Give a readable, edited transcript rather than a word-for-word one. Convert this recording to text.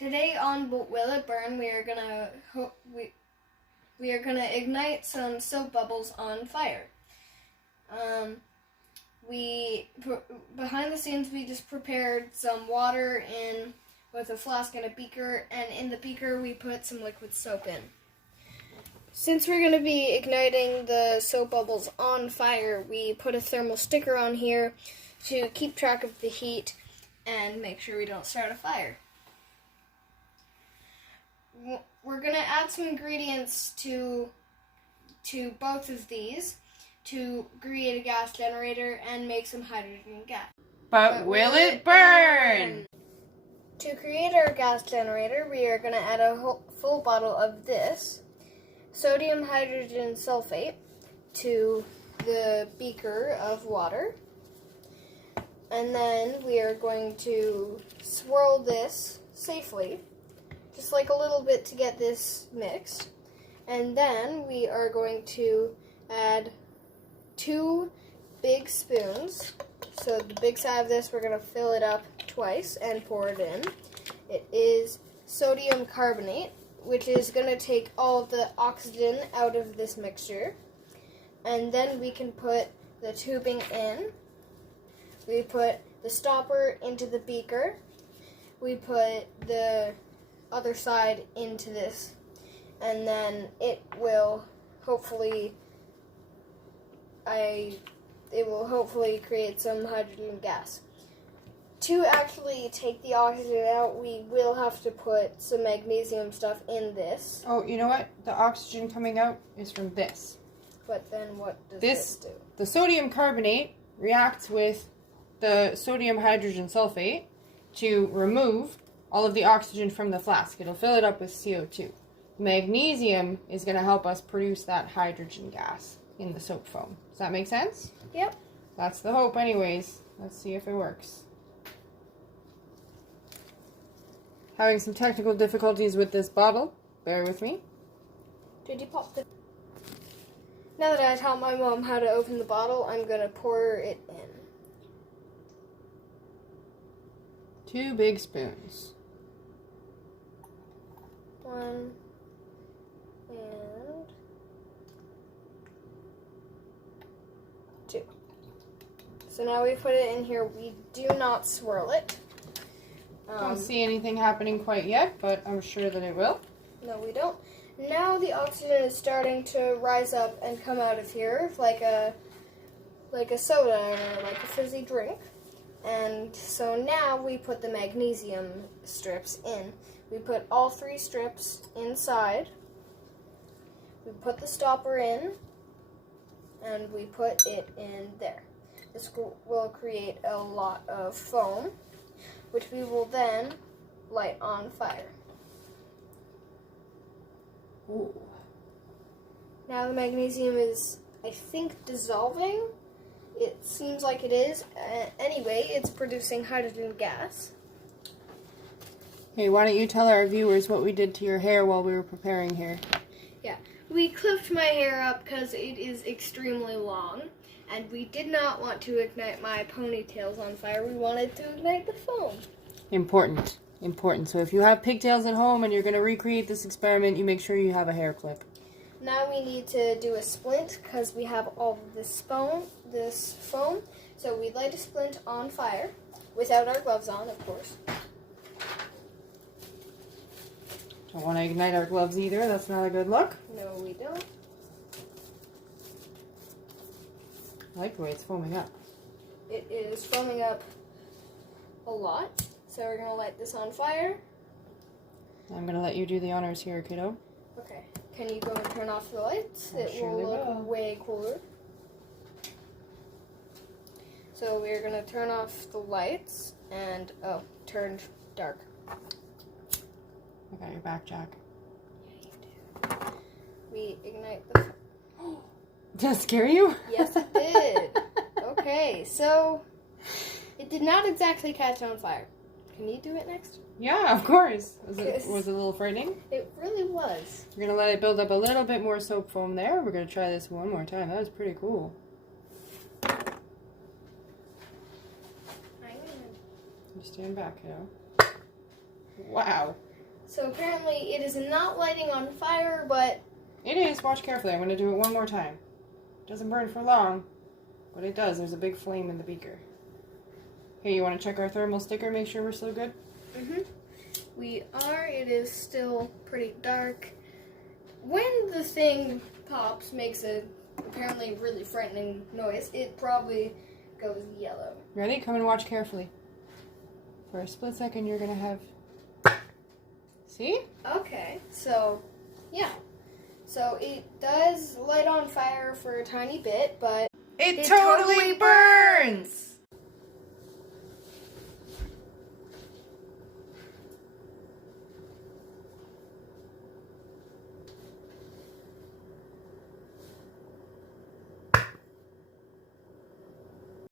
Today on Will It Burn, we are gonna ignite some soap bubbles on fire. Behind the scenes, we just prepared some water with a flask and a beaker, and in the beaker we put some liquid soap in. Since we're going to be igniting the soap bubbles on fire, we put a thermal sticker on here to keep track of the heat and make sure we don't start a fire. We're going to add some ingredients to both of these to create a gas generator and make some hydrogen gas. But will it burn? To create our gas generator, we are going to add a full bottle of this sodium hydrogen sulfate to the beaker of water. And then we are going to swirl this safely, just like a little bit to get this mixed. And then we are going to add 2 big spoons. So the big side of this, we're going to fill it up twice and pour it in. It is sodium carbonate, which is going to take all of the oxygen out of this mixture. And then we can put the tubing in. We put the stopper into the beaker. We put the other side into this. And then it will hopefully create some hydrogen gas. To actually take the oxygen out, we will have to put some magnesium stuff in this. Oh, you know what? The oxygen coming out is from this. But then what does this do? The sodium carbonate reacts with the sodium hydrogen sulfate to remove all of the oxygen from the flask. It'll fill it up with CO2. Magnesium is going to help us produce that hydrogen gas in the soap foam. Does that make sense? Yep. That's the hope anyways. Let's see if it works. Having some technical difficulties with this bottle. Bear with me. Did you pop the... Now that I taught my mom how to open the bottle, I'm going to pour it in. 2 big spoons. 1 and 2. So now we put it in here. We do not swirl it. Don't see anything happening quite yet, but I'm sure that it will. No, we don't. Now the oxygen is starting to rise up and come out of here like a soda or like a fizzy drink. And so now we put the magnesium strips in. We put all 3 strips inside. We put the stopper in, and we put it in there. This will create a lot of foam, which we will then light on fire. Ooh. Now the magnesium is, I think, dissolving. It seems like it is. Anyway, it's producing hydrogen gas. Hey, why don't you tell our viewers what we did to your hair while we were preparing here? Yeah, we clipped my hair up because it is extremely long, and we did not want to ignite my ponytails on fire. We wanted to ignite the foam. Important. So if you have pigtails at home and you're going to recreate this experiment, you make sure you have a hair clip. Now we need to do a splint because we have all of this foam. So we light a splint on fire, without our gloves on, of course. Don't want to ignite our gloves either. That's not a good look. No, we don't. I like the way it's foaming up. It is foaming up a lot. So we're going to light this on fire. I'm going to let you do the honors here, kiddo. Okay. Can you go and turn off the lights? It Surely will look will. way cooler. So we're going to turn off the lights and, turned dark. I got your back, Jack. Yeah, you do. We ignite the... Did that scare you? Yes, it did. Okay, so it did not exactly catch on fire. Can you do it next? Yeah, of course. Was it a little frightening? It really was. We're going to let it build up a little bit more soap foam there. We're going to try this one more time. That was pretty cool. You stand back, kiddo. Wow. So apparently it is not lighting on fire, but... It is. Watch carefully. I'm going to do it one more time. It doesn't burn for long, but it does. There's a big flame in the beaker. Hey, you want to check our thermal sticker, make sure we're still good? Mm-hmm. We are. It is still pretty dark. When the thing pops, makes a apparently really frightening noise, it probably goes yellow. Ready? Come and watch carefully. For a split second, you're going to have... See? Okay, so, yeah. So it does light on fire for a tiny bit, but... It totally burns!